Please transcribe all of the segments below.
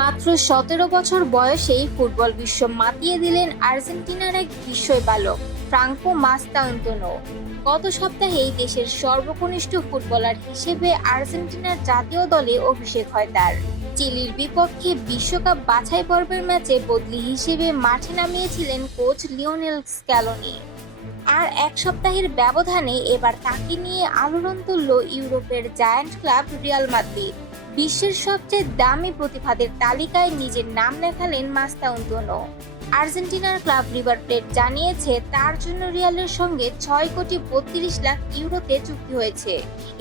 মাত্র সতেরো বছর বয়সেই ফুটবল বিশ্ব মাতিয়ে দিলেন আর্জেন্টিনার এক বিস্ময় বালক ফ্রাঙ্কো মাস্তান্তনো। গত সপ্তাহেই দেশের সর্বকনিষ্ঠ ফুটবলার হিসেবে আর্জেন্টিনার জাতীয় দলে অভিষেক হয় তার। চিলির বিপক্ষে বিশ্বকাপ বাছাই পর্বের ম্যাচে বদলি হিসেবে মাঠে নামিয়েছিলেন কোচ লিওনেল স্ক্যালোনি। আর এক সপ্তাহের ব্যবধানে এবার তাকে নিয়ে আলোড়ন তুলল ইউরোপের জায়ান্ট ক্লাব রিয়াল মাদ্রিদ। বিশ্বের সবচেয়ে দামি প্রতিভাদের তালিকায় নিজের নাম লেখালেন মাস্তাউন্তনো আর্জেন্টিনার ক্লাব রিভার প্লেট জানিয়েছে, তার জন্য রিয়ালের সঙ্গে ছয় কোটি বত্রিশ লাখ ইউরোতে চুক্তি হয়েছে।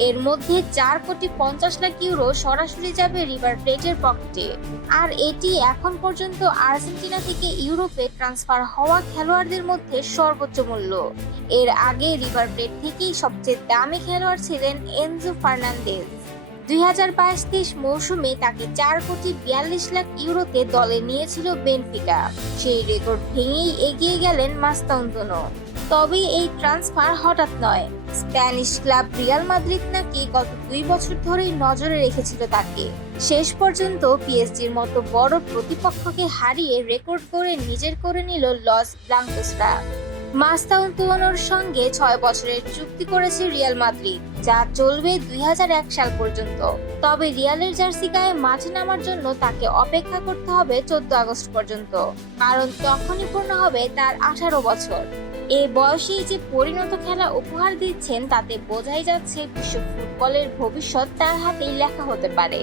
এর মধ্যে চার কোটি পঞ্চাশ লাখ ইউরো সরাসরি যাবে রিভার প্লেটের পকেটে। আর এটি এখন পর্যন্ত আর্জেন্টিনা থেকে ইউরোপে ট্রান্সফার হওয়া খেলোয়াড়দের মধ্যে সর্বোচ্চ মূল্য। এর আগে রিভার প্লেট থেকেই সবচেয়ে দামি খেলোয়াড় ছিলেন এনজো ফার্নান্দেজ। দুই হাজার বাইশ তেইশ মৌসুমে তাকে চার কোটি বিয়াল্লিশ লাখ ইউরোতে দলে নিয়েছিল বেনফিকা। সেই রেকর্ড ভেঙেই এগিয়ে গেলেন মাস্তান্তনো তবে এই ট্রান্সফার হঠাৎ নয়। স্প্যানিশ ক্লাব রিয়াল মাদ্রিদ নাকি গত দুই বছর ধরেই নজরে রেখেছিল তাকে। শেষ পর্যন্ত পিএসজির মতো বড় প্রতিপক্ষকে হারিয়ে রেকর্ড করে নিজের করে নিল লস ব্লাঙ্কোসরা। মাস্তাউন্তুয়ানোর সঙ্গে ছয় বছরের চুক্তি করেছে রিয়াল মাদ্রিদ, যা চলবে দুই হাজার এক সাল পর্যন্ত। তবে রিয়ালের জার্সি গায়ে মাঠে নামার জন্য তাকে অপেক্ষা করতে হবে চোদ্দ আগস্ট পর্যন্ত, কারণ তখনই পূর্ণ হবে তার আঠারো বছর। এ বয়সেই যে পরিণত খেলা উপহার দিচ্ছেন, তাতে বোঝাই যাচ্ছে বিশ্ব ফুটবলের ভবিষ্যৎ তার হাতেই লেখা হতে পারে।